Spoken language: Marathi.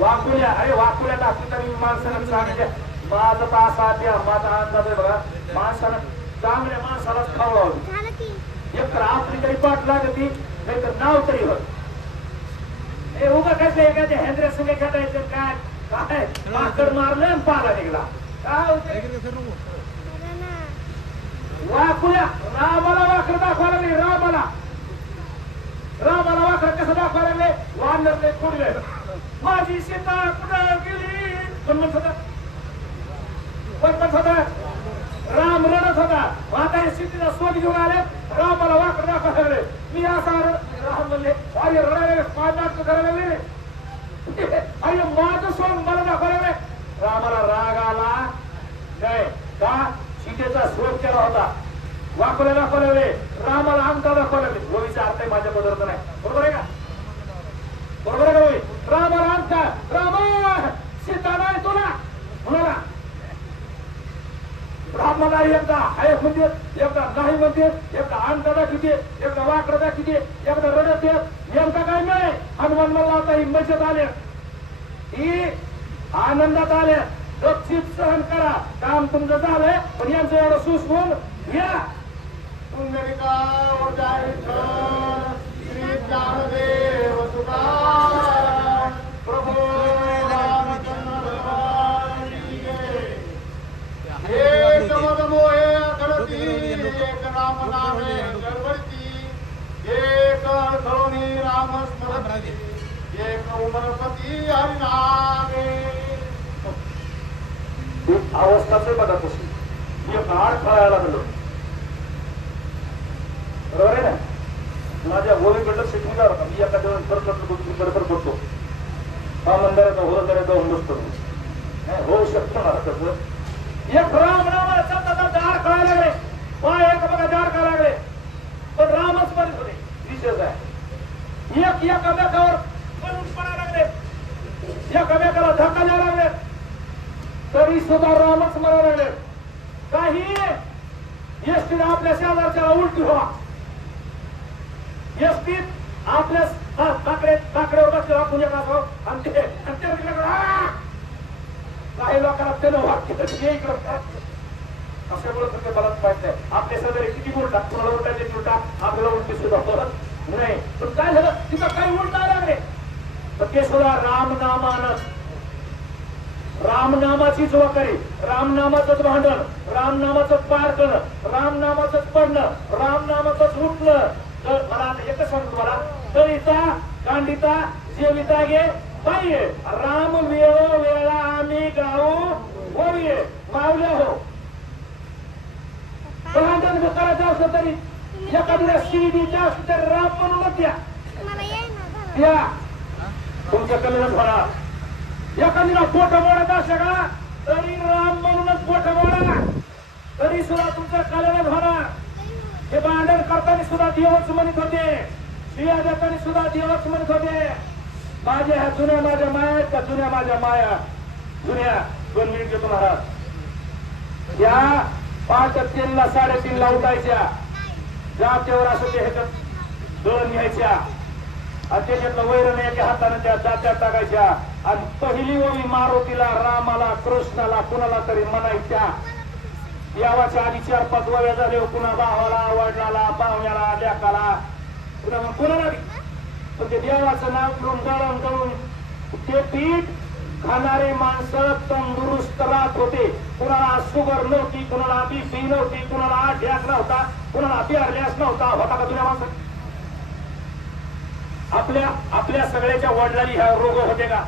वाकुल्या अरे वाकुल्या टाकली तरी माणसानं चांगल्या माझा तासा द्या माझा अंदाज आहे बघा माणसानं चांगल्या माणसालाच खावं एक तर आपली तरी पाठ लागती नाही तर नाव तरी होत हे उभं कसं एखाद्या हेंद्रे संघ खेळायचं काय काय माकड मारलं आणि पाला निघला काय वाकुल्या रामाला वाकड दाखवा लागले रामाला वाकड कसं दाखवा लागले वानरले कुडले माझी सीता कुठं गेली पण म्हणत होता राम रडत होता आता सीतेचा शोध घेऊन आले रामाला वाकड दाखवा लागले मी असा राम म्हणले अरे रडायला पाय नाटक करायला लागले अरे माझं सोड मला दाखवा लागले रामाला राग आला काय का सीतेचा शोध केला होता वाकुल्या दाखवा लागले रामाला अंगठा दाखवा लागले गोळीचा अर्थ आहे माझ्या पदार्थ नाही बरोबर आहे का बरोबर आहे का गोळी रामाला अंगठा रामा सीता नाही तुला म्हणाला रामाला एकदा आहे म्हणते एकदा नाही म्हणते एकदा अंगठा दाखवते एकदा वाकडा दाखवते एकदा रडत येत नेमका काय मिळे हनुमान मला आता ही मजेत आले ही आनंदात आले गपचीप सहन करा काम तुमचं झालंय पण यांचं एवढं सुसवून घ्या पुंडलिकावर जायचं श्री ज्ञानदेव तुकाराम प्रभू रामचंद्र एक मद मोहे घडती एक राम नामे गडबडती एक अडथळणी राम स्मरती एक उमरपती हरिनामे अवस्थाच बघा तशी एक आड फळायला लागलो बरोबर आहे ना माझ्या गोळीकडलं शिकून जा बघा मी एखाद्या बरोबर करतो हा मंदिराचा होदाऱ्याचा होऊन बसतो होऊ शकतो मला तसं एक राम रामाला चालता दार कळायला लागले पाय एक बघा दार कळायला लागले पण रामच मरीत होते विशेष आहे एक एकामेकावर पळून पडायला लागले एकामेकाला धक्का द्यायला लागले तरी सुद्धा रामच म्हणायला लागले काही एसटीला आपल्या शेजारच्याला उलटी व्हा एसटीत आपल्या काकड्यावर बसले आपण आणि ते काही लोकांना त्यानं वाक्य इकडं अशा बोलत मला पाहिजे आपल्या शेजारी किती उलटा कुणाला उलटायचे उलटा आपल्याला उलटी सुद्धा होत नाही पण काय झालं तिथं काही उलटा लागले तर ते सुद्धा रामनामाची जबाबदारी रामनामाचंच भांडण रामनामाचंच पार करणं रामनामाचंच पडणं रामनामाचंच उठणं तर मला आता एकच सांगतो तुम्हाला तरीता कांडिता जेविता गे पाहिजे राम वेळा आम्ही गाऊ होईये मावल्या हो भांडण करायचं असलं तरी एखाद्या शिडीच्या असलं तरी राम म्हणूनच द्या तुमच्या कलेनं भरा एखादीला पोट मोडत असं का तरी राम म्हणूनच पोट मोडा तरी सुद्धा तुमच्या कलेनं भरा हे भांडण करताना सुद्धा देवच म्हणत होते शिया देताना सुद्धा देवच म्हणत होते माझ्या ह्या जुन्या माझ्या माया आहेत का जुन्या माझ्या माया जुन्या 2 मिनिट घेतो महाराज या 5:03ला 3:30ला उठायच्या जातेवर असं ते ह्याच्यात दळण घ्यायच्या आणि त्याच्यातलं वैरण एका हाताने त्या जात्यात टाकायच्या आणि पहिली ओवी मारुतीला रामाला कृष्णाला कुणाला तरी म्हणायच्या यावाच्या आधी 4-5 वव्या झाले पुन्हा भावाला वडिलाला पाहुण्याला लेकाला पुन्हा मग कुणाला पण ते देवाचं नाव घेऊन दळण दळून ते पीठ खाणारे माणसं तंदुरुस्त राहत होते कुणाला शुगर नव्हती कुणाला बीपी नव्हती कुणाला अटॅक नव्हता कुणाला पिअरलेस नव्हता होता का तुझ्या माणसं आपल्या सगळ्याच्या वडिलांनी ह्या रोग होते का